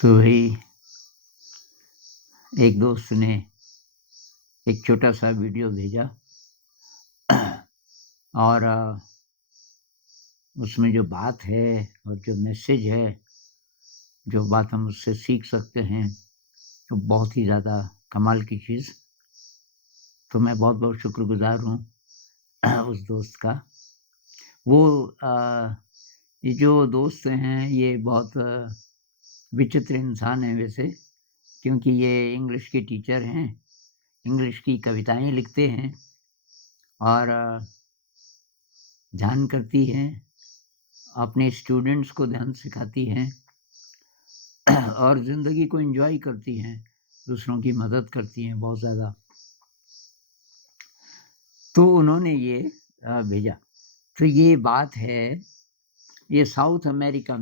तो भाई एक दोस्त ने एक छोटा-सा वीडियो भेजा और उसमें जो बात है और जो मैसेज है, जो बात हम उससे सीख सकते हैं, तो बहुत ही ज़्यादा कमाल की चीज़। तो मैं बहुत-बहुत शुक्रगुज़ार हूँ उस दोस्त का। वो ये जो दोस्त हैं, ये बहुत विचित्र इंसान हैं वैसे, क्योंकि ये इंग्लिश के टीचर हैं, इंग्लिश की कविताएँ लिखते हैं और ध्यान करती हैं, अपने स्टूडेंट्स को ध्यान सिखाती हैं और ज़िंदगी को एन्जॉय करती हैं, दूसरों की मदद करती हैं बहुत ज़्यादा। तो उन्होंने ये भेजा। तो ये बात है, ये साउथ अमेरिका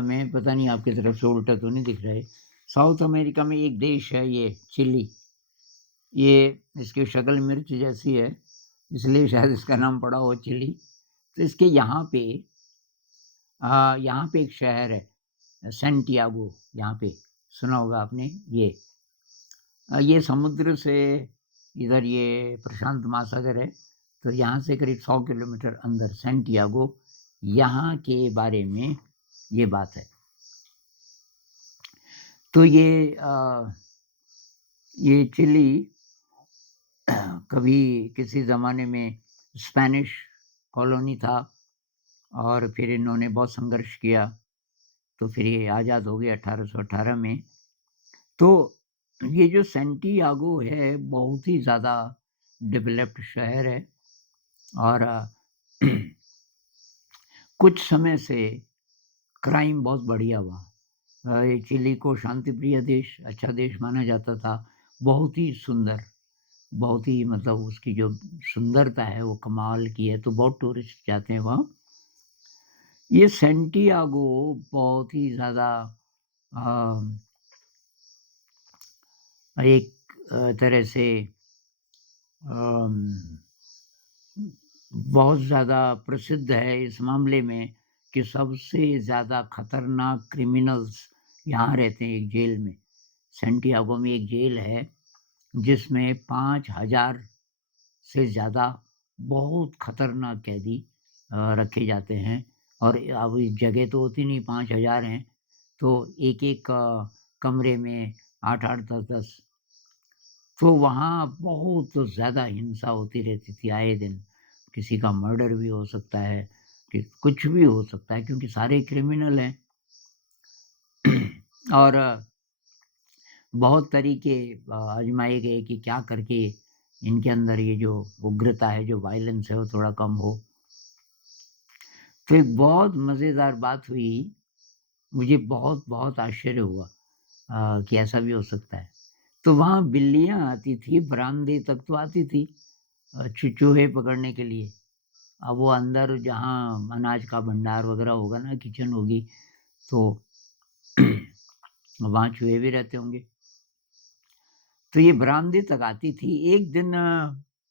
में पता नहीं आपकी तरफ से उल्टा तो नहीं दिख रहा है। साउथ अमेरिका में एक देश है ये चिली। ये इसकी शक्ल मिर्च जैसी है, इसलिए शायद इसका नाम पड़ा हो चिली। तो इसके यहाँ पे एक शहर है सैंटियागो, यहाँ पे सुना होगा आपने ये। ये समुद्र से इधर ये प्रशांत महासागर है, तो यहाँ से करीब 100 किलोमीटर अंदर सैंटियागो, यहाँ के बारे में ये बात है। तो ये चिली कभी किसी ज़माने में स्पेनिश कॉलोनी था और फिर इन्होंने बहुत संघर्ष किया, तो फिर ये आज़ाद हो गए 1818 में। तो ये जो सैंटियागो है, बहुत ही ज़्यादा डेवलप्ड शहर है और कुछ समय से क्राइम बहुत बढ़िया हुआ। ये चिली को शांतिप्रिय देश, अच्छा देश माना जाता था। बहुत ही सुंदर, बहुत ही मतलब उसकी जो सुंदरता है वो कमाल की है, तो बहुत टूरिस्ट जाते हैं वहाँ। ये सैंटियागो बहुत ही ज़्यादा अ, एक तरह से अम, बहुत ज़्यादा प्रसिद्ध है इस मामले में कि सबसे ज़्यादा खतरनाक क्रिमिनल्स यहाँ रहते हैं एक जेल में। सैंटियागो में एक जेल है जिसमें 5000 से ज़्यादा बहुत खतरनाक कैदी रखे जाते हैं और अब इस जगह तो होती नहीं, 5000 हैं, तो एक-एक कमरे में 8-8, 10-10। तो वहाँ बहुत ज़्यादा हिंसा होती रहती थी आए दिन। किसी का मर्डर भी हो सकता है, कि कुछ भी हो सकता है क्योंकि सारे क्रिमिनल हैं और बहुत तरीके आज़माए गए कि क्या करके इनके अंदर ये जो उग्रता है, जो वायलेंस है वो थोड़ा कम हो। तो एक बहुत मज़ेदार बात हुई, मुझे बहुत-बहुत आश्चर्य हुआ कि ऐसा भी हो सकता है। तो वहाँ बिल्लियाँ आती थी, बरामदे तक तो आती थी चूहे पकड़ने के लिए। अब वो अंदर जहाँ अनाज का भंडार वग़ैरह होगा ना, किचन होगी, तो वहाँ चूहे भी रहते होंगे। तो ये बरामदे तक आती थी। एक दिन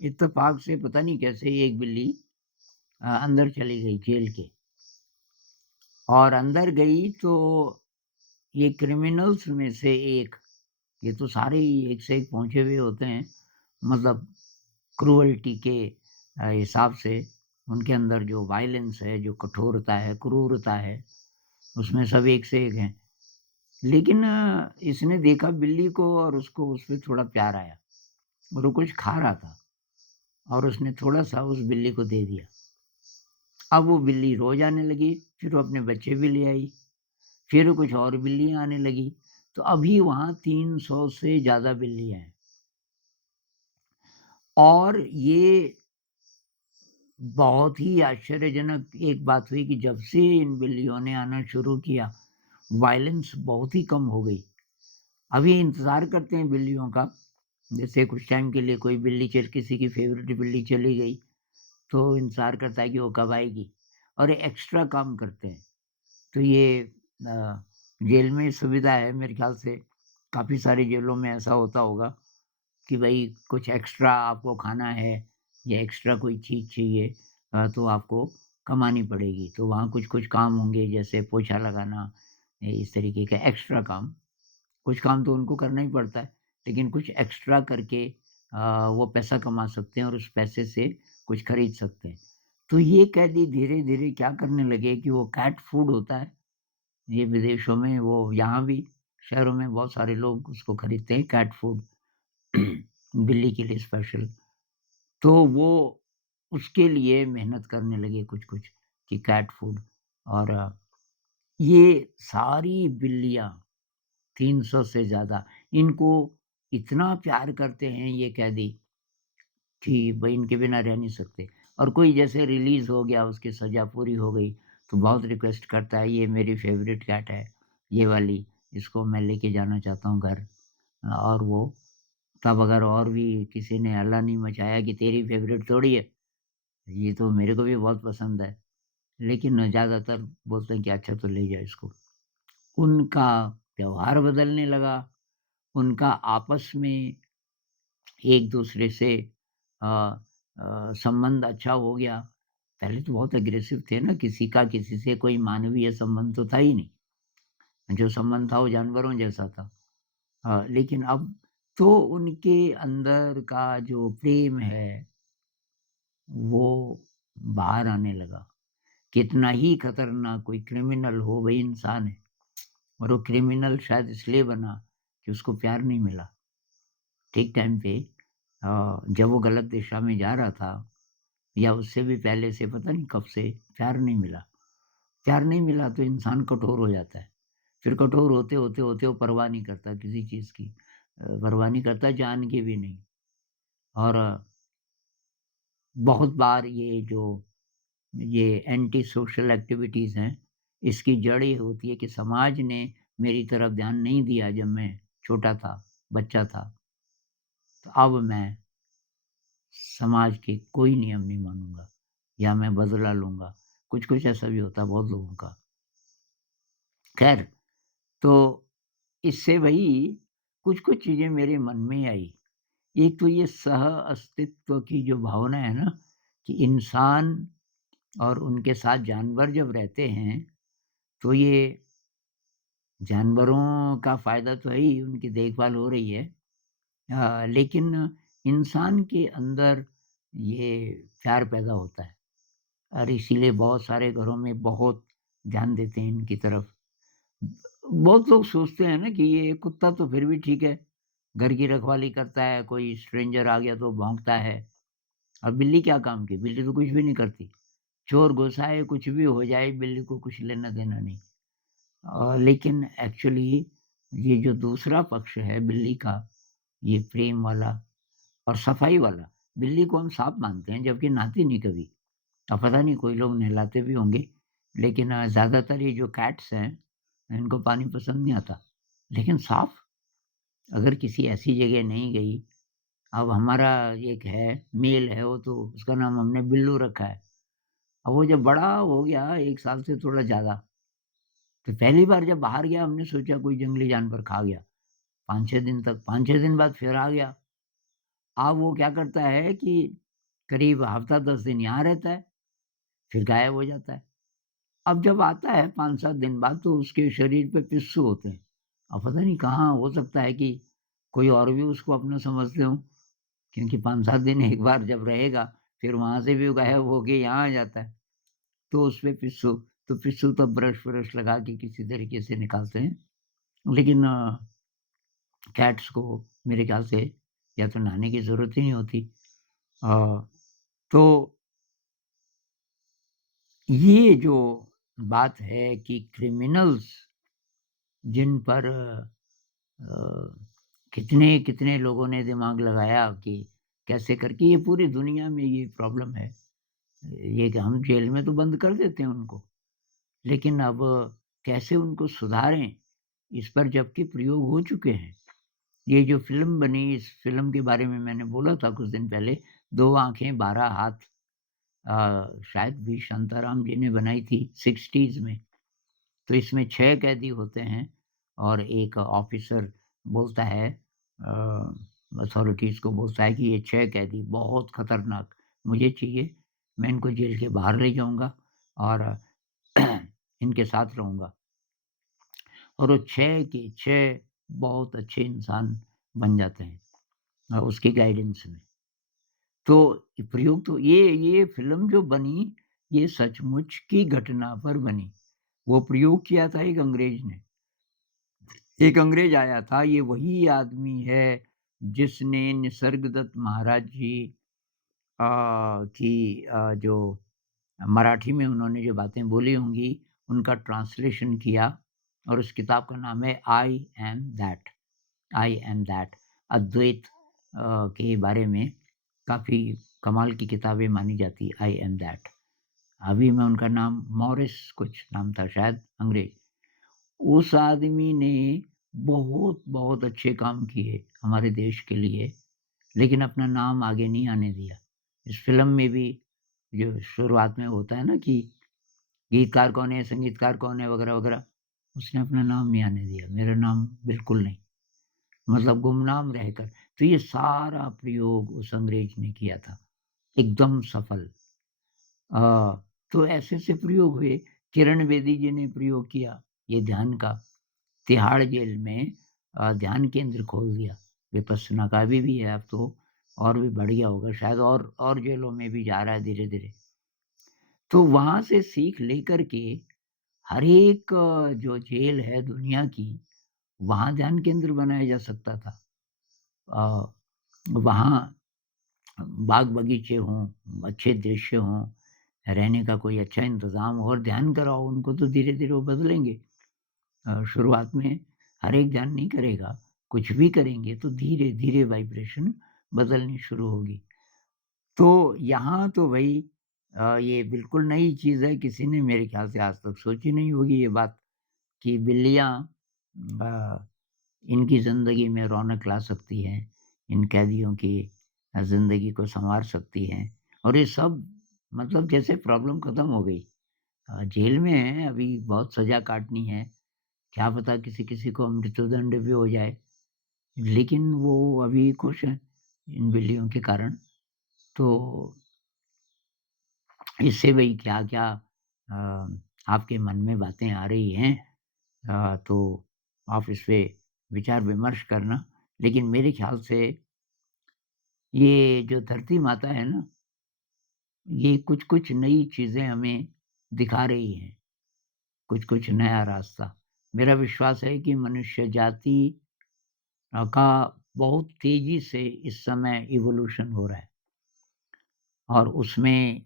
इत्तेफ़ाक से पता नहीं कैसे एक बिल्ली अंदर चली गई जेल के और अंदर गई तो ये क्रिमिनल्स में से एक, ये तो सारे ही एक से एक पहुँचे हुए होते हैं, मतलब क्रूअल्टी के हिसाब से उनके अंदर जो वायलेंस है, जो कठोरता है, क्रूरता है, उसमें सब एक से एक हैं। लेकिन इसने देखा बिल्ली को और उसको उस पे थोड़ा प्यार आया और वो कुछ खा रहा था और उसने थोड़ा-सा उस बिल्ली को दे दिया। अब वो बिल्ली रोज़ आने लगी, फिर वो अपने बच्चे भी ले आई, फिर कुछ और बिल्लियाँ आने लगी, तो अभी वहाँ 300 से ज़्यादा बिल्लियाँ हैं और ये बहुत ही आश्चर्यजनक एक बात हुई कि जब से इन बिल्लियों ने आना शुरू किया, वायलेंस बहुत ही कम हो गई। अभी इंतज़ार करते हैं बिल्लियों का, जैसे कुछ टाइम के लिए कोई बिल्ली चल किसी की फ़ेवरेट बिल्ली चली गई, तो इंतज़ार करता है कि वो कब आएगी और ये एक्स्ट्रा काम करते हैं। तो ये जेल में सुविधा है मेरे ख़्याल से, काफ़ी सारी जेलों में ऐसा होता होगा कि भई कुछ एक्स्ट्रा आपको खाना है या एक्स्ट्रा कोई चीज़ चाहिए तो आपको कमानी पड़ेगी। तो वहाँ कुछ-कुछ काम होंगे जैसे पोछा लगाना, इस तरीके का एक्स्ट्रा काम। कुछ काम तो उनको करना ही पड़ता है, लेकिन कुछ एक्स्ट्रा करके वो पैसा कमा सकते हैं और उस पैसे से कुछ खरीद सकते हैं। तो ये कैदी धीरे-धीरे क्या करने लगे कि वो कैट फूड होता है, ये विदेशों में, वो यहाँ भी शहरों में बहुत सारे लोग उसको खरीदते हैं कैट फूड बिल्ली के लिए स्पेशल। तो वो उसके लिए मेहनत करने लगे कुछ-कुछ कि कैट फूड। और ये सारी बिल्लियाँ 300 से ज़्यादा, इनको इतना प्यार करते हैं ये कैदी कि भई इनके बिना रह नहीं सकते। और कोई जैसे रिलीज़ हो गया, उसकी सज़ा पूरी हो गई, तो बहुत रिक्वेस्ट करता है, ये मेरी फ़ेवरेट कैट है, ये वाली, इसको मैं लेके जाना चाहता हूँ घर। और वो तब अगर और भी किसी ने हल्ला नहीं मचाया कि तेरी फ़ेवरेट थोड़ी है, ये तो मेरे को भी बहुत पसंद है। लेकिन ज़्यादातर बोलते हैं कि अच्छा तो ले जाओ इसको। उनका व्यवहार बदलने लगा, उनका आपस में एक-दूसरे से अ संबंध अच्छा हो गया। पहले तो बहुत एग्रेसिव थे ना, किसी का किसी से कोई मानवीय संबंध तो था ही नहीं। जो संबंध था वो जानवरों जैसा था। लेकिन अब तो उनके अंदर का जो प्रेम है, वो बाहर आने लगा। कितना ही खतरनाक कोई क्रिमिनल हो, वही इंसान है। और वो क्रिमिनल शायद इसलिए बना कि उसको प्यार नहीं मिला। ठीक टाइम पे जब वो गलत दिशा में जा रहा था, या उससे भी पहले से पता नहीं कब से प्यार नहीं मिला। प्यार नहीं मिला तो इंसान कठोर हो जाता है। फिर कठोर होते-होते वो परवाह नहीं करता किसी चीज़ की। परवाह नहीं करता, जान की भी नहीं। और बहुत बार ये एंटी सोशल एक्टिविटीज़ हैं, इसकी जड़ ये होती है कि समाज ने मेरी तरफ ध्यान नहीं दिया जब मैं छोटा था, बच्चा था। तो अब मैं समाज के कोई नियम नहीं मानूँगा, या मैं बदला लूँगा। कुछ-कुछ ऐसा भी होता है बहुत लोगों का। ख़ैर, तो इससे वही कुछ-कुछ चीज़ें मेरे मन में आई। एक तो ये सह-अस्तित्व की जो भावना है ना, कि इंसान और उनके साथ जानवर जब रहते हैं, तो ये जानवरों का फ़ायदा तो है ही, उनकी देखभाल हो रही है। लेकिन इंसान के अंदर ये प्यार पैदा होता है, और इसीलिए बहुत सारे घरों में बहुत ध्यान देते हैं इनकी तरफ। बहुत लोग सोचते हैं ना कि ये कुत्ता तो फिर भी ठीक है, घर की रखवाली करता है, कोई स्ट्रेंजर आ गया तो भौंकता है। अब बिल्ली क्या काम की? बिल्ली तो कुछ भी नहीं करती। चोर घुस आए, कुछ भी हो जाए, बिल्ली को कुछ लेना-देना नहीं। लेकिन एक्चुअली ये जो दूसरा पक्ष है बिल्ली का, ये प्रेम वाला और सफाई वाला। बिल्ली को हम साँप मानते हैं, जबकि नहाती नहीं कभी। अब पता नहीं कोई लोग नहलाते भी होंगे, लेकिन ज़्यादातर ये जो कैट्स हैं, इनको पानी पसंद नहीं आता। लेकिन साँप अगर किसी ऐसी जगह नहीं गई, अब हमारा एक है, मेल है वो, तो उसका नाम हमने बिल्लू रखा है। अब वो जब बड़ा हो गया 1 साल से थोड़ा ज़्यादा, तो पहली बार जब बाहर गया, हमने सोचा कोई जंगली जानवर खा गया। 5-6 दिन तक, 5-6 दिन बाद फिर आ गया। अब वो क्या करता है कि करीब हफ़्ता 10 दिन यहाँ रहता है, फिर गायब हो जाता है। अब जब आता है 5-7 दिन बाद, तो उसके शरीर पे पिस्सू होते हैं। अब पता नहीं कहाँ, हो सकता है कि कोई और भी उसको अपना समझते हों, क्योंकि 5-7 दिन एक बार जब रहेगा, फिर वहाँ से भी वो गायब होके यहाँ आ जाता है। तो उसपे पिस्सू, तो पिस्सू तब ब्रश-व्रश लगा के किसी तरीके से निकालते हैं। लेकिन कैट्स को मेरे ख़्याल से या तो नहाने की ज़रूरत ही नहीं होती। अ, तो ये जो बात है कि क्रिमिनल्स जिन पर कितने-कितने लोगों ने दिमाग लगाया कि कैसे करके ये पूरी दुनिया में ये प्रॉब्लम है। ये कि हम जेल में तो बंद कर देते हैं उनको, लेकिन अब कैसे उनको सुधारें, इस पर जबकि प्रयोग हो चुके हैं। ये जो फ़िल्म बनी, इस फ़िल्म के बारे में मैंने बोला था कुछ दिन पहले, 2 आँखें 12 हाथ, शायद वी शांताराम जी ने बनाई थी 60s में। तो इसमें 6 कैदी होते हैं और एक ऑफ़िसर बोलता है, अथॉरिटीज़ को बोलता है कि ये 6 कैदी बहुत खतरनाक, मुझे चाहिए, मैं इनको जेल के बाहर ले जाऊँगा, और इनके साथ रहूँगा। और वो 6 के 6 बहुत अच्छे इंसान बन जाते हैं उसकी गाइडेंस में। तो प्रयोग तो ये फ़िल्म जो बनी, ये सचमुच की घटना पर बनी। वो प्रयोग किया था एक अंग्रेज़ ने। एक अंग्रेज़ आया था, ये वही आदमी है जिसने निसर्गदत्त महाराज जी की जो मराठी में उन्होंने जो बातें बोली होंगी, उनका ट्रांसलेशन किया और उस किताब का नाम है आई एम दैट अद्वैत के बारे में काफ़ी कमाल की किताबें मानी जाती है, आई एम दैट। अभी मैं उनका नाम मॉरिस कुछ नाम था शायद अंग्रेज़। उस आदमी ने बहुत अच्छे काम किए हमारे देश के लिए, लेकिन अपना नाम आगे नहीं आने दिया। इस फ़िल्म में भी जो शुरुआत में होता है ना कि गीतकार कौन है, संगीतकार कौन है वगैरह-वगैरह, उसने अपना नाम नहीं आने दिया, मेरा नाम बिल्कुल नहीं, मतलब गुमनाम रहकर। तो ये सारा प्रयोग उस अंग्रेज ने किया था, एकदम सफल। अ, तो ऐसे-ऐसे प्रयोग हुए, किरण बेदी जी ने प्रयोग किया, ये ध्यान का, तिहाड़ जेल में ध्यान केंद्र खोल दिया, विपश्यना का अभी भी है अब तो, और भी बढ़ गया होगा शायद और जेलों में भी जा रहा है धीरे-धीरे। तो वहाँ से सीख लेकर के हर एक जो जेल है दुनिया की, वहाँ ध्यान केंद्र बनाया जा सकता था। अ, वहाँ बाग-बगीचे हों, अच्छे दृश्य हों, रहने का कोई अच्छा इंतज़ाम हो और ध्यान कराओ उनको तो धीरे-धीरे वो बदलेंगे। शुरुआत में हर एक ध्यान नहीं करेगा, कुछ भी करेंगे तो धीरे-धीरे वाइब्रेशन बदलनी शुरू होगी। तो यहाँ तो भई ये बिल्कुल नई चीज़ है, किसी ने मेरे ख़्याल से आज तक सोची नहीं होगी ये बात कि बिल्लियाँ अ, इनकी ज़िंदगी में रौनक ला सकती हैं, इन कैदियों की ज़िंदगी को सँवार सकती हैं और ये सब मतलब जैसे प्रॉब्लम खत्म हो गई। जेल में हैं, अभी बहुत सज़ा काटनी है, क्या पता किसी-किसी को मृत्युदंड भी हो जाए, लेकिन वो अभी खुश हैं, इन बिल्लियों के कारण। तो इससे भई क्या-क्या अ, आपके मन में बातें आ रही हैं तो आप इस पे विचार-विमर्श करना। लेकिन मेरे ख़्याल से ये जो धरती माता है ना, ये कुछ-कुछ नई चीज़ें हमें दिखा रही हैं, कुछ-कुछ नया रास्ता। मेरा विश्वास है कि मनुष्य जाति का बहुत तेज़ी से इस समय इवोल्यूशन हो रहा है और उसमें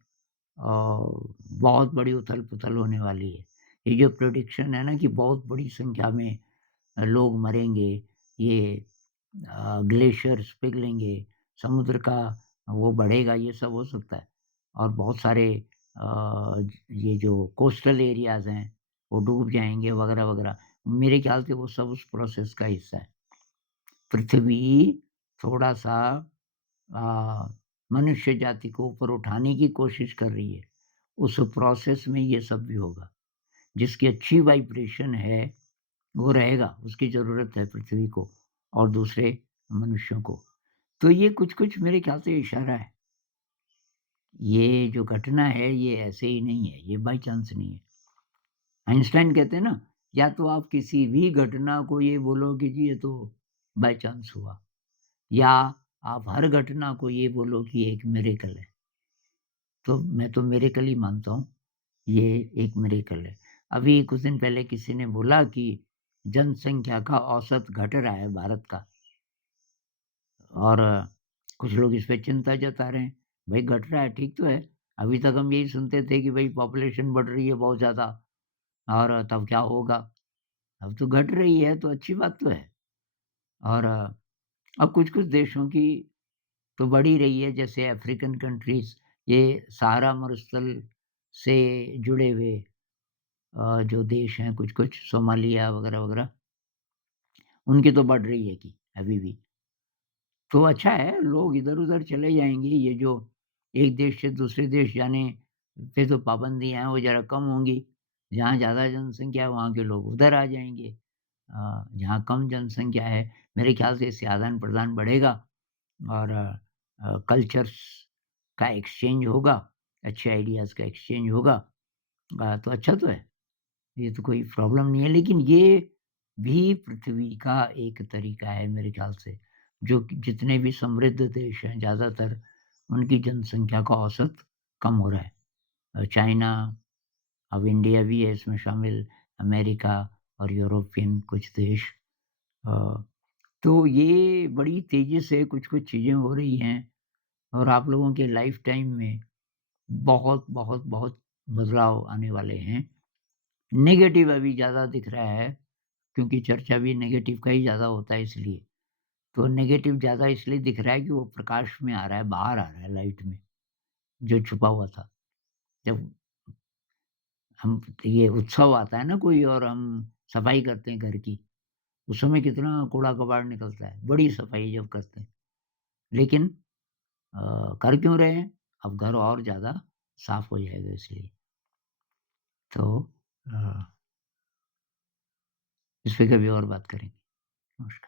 बहुत बड़ी उथल-पुथल होने वाली है। ये जो प्रेडिक्शन है ना कि बहुत बड़ी संख्या में लोग मरेंगे, ये ग्लेशियर्स पिघलेंगे, समुद्र का वो बढ़ेगा, ये सब हो सकता है। और बहुत सारे ये जो कोस्टल एरियाज़ हैं, वो डूब जाएँगे वगैरह-वगैरह। मेरे ख़्याल से वो सब उस प्रोसेस का हिस्सा है। पृथ्वी थोड़ा-सा अ, मनुष्य जाति को ऊपर उठाने की कोशिश कर रही है। उस प्रोसेस में ये सब भी होगा। जिसकी अच्छी वाइब्रेशन है, वो रहेगा, उसकी ज़रूरत है पृथ्वी को और दूसरे मनुष्यों को। तो ये कुछ-कुछ मेरे ख़्याल से इशारा है। ये जो घटना है, ये ऐसे ही नहीं है, ये बाय चांस नहीं है। आइंस्टाइन कहते हैं ना, या तो आप किसी भी घटना को ये बोलो कि जी ये तो बाय चांस हुआ, या आप हर घटना को ये बोलो कि एक मिरेकल है। तो मैं तो मिरेकल ही मानता हूँ, ये एक मिरेकल है। अभी कुछ दिन पहले किसी ने बोला कि जनसंख्या का औसत घट रहा है भारत का और कुछ लोग इस पे चिंता जता रहे हैं। भई घट रहा है, ठीक तो है। अभी तक हम यही सुनते थे कि भई पॉपुलेशन बढ़ रही है बहुत ज़्यादा और तब क्या होगा? अब तो घट रही है तो अच्छी बात तो है। और अब कुछ-कुछ देशों की तो बढ़ ही रही है, जैसे अफ्रीकन कंट्रीज़, ये सहारा मरुस्थल से जुड़े हुए जो देश हैं कुछ-कुछ सोमालिया वगैरह-वगैरह, उनकी तो बढ़ रही है कि अभी भी। तो अच्छा है, लोग इधर-उधर चले जाएँगे, ये जो एक देश से दूसरे देश जाने पे तो पाबंदियाँ हैं, वो ज़रा कम होंगी। जहाँ ज़्यादा जनसंख्या है, वहाँ के लोग उधर आ जाएँगे। जहाँ कम जनसंख्या है, मेरे ख़्याल से इससे आदान-प्रदान बढ़ेगा और कल्चर्स का एक्सचेंज होगा, अच्छे आइडियाज़ का एक्सचेंज होगा तो अच्छा तो है, ये तो कोई प्रॉब्लम नहीं है, लेकिन ये भी पृथ्वी का एक तरीका है मेरे ख़्याल से, जो कि जितने भी समृद्ध देश हैं ज़्यादातर उनकी जनसंख्या का औसत कम हो रहा है। चाइना, अब इंडिया भी है इसमें शामिल, अमेरिका और यूरोपियन कुछ देश। अ, तो ये बड़ी तेज़ी से कुछ-कुछ चीज़ें हो रही हैं और आप लोगों के लाइफ़ टाइम में बहुत, बहुत, बहुत बदलाव आने वाले हैं। नेगेटिव अभी ज़्यादा दिख रहा है, क्योंकि चर्चा भी नेगेटिव का ही ज़्यादा होता है इसलिए। तो नेगेटिव ज़्यादा इसलिए दिख रहा है कि वो प्रकाश में आ रहा है, बाहर आ रहा है लाइट में, जो छुपा हुआ था। जब हम ये उत्सव आता है ना कोई और हम सफाई करते हैं घर की, उस समय कितना कूड़ा-कबाड़ निकलता है, बड़ी सफाई जब करते हैं। लेकिन कर क्यों रहे हैं? अब घर और ज़्यादा साफ हो जाएगा इसलिए। तो अ, इस पे कभी और बात करेंगे। नमस्कार।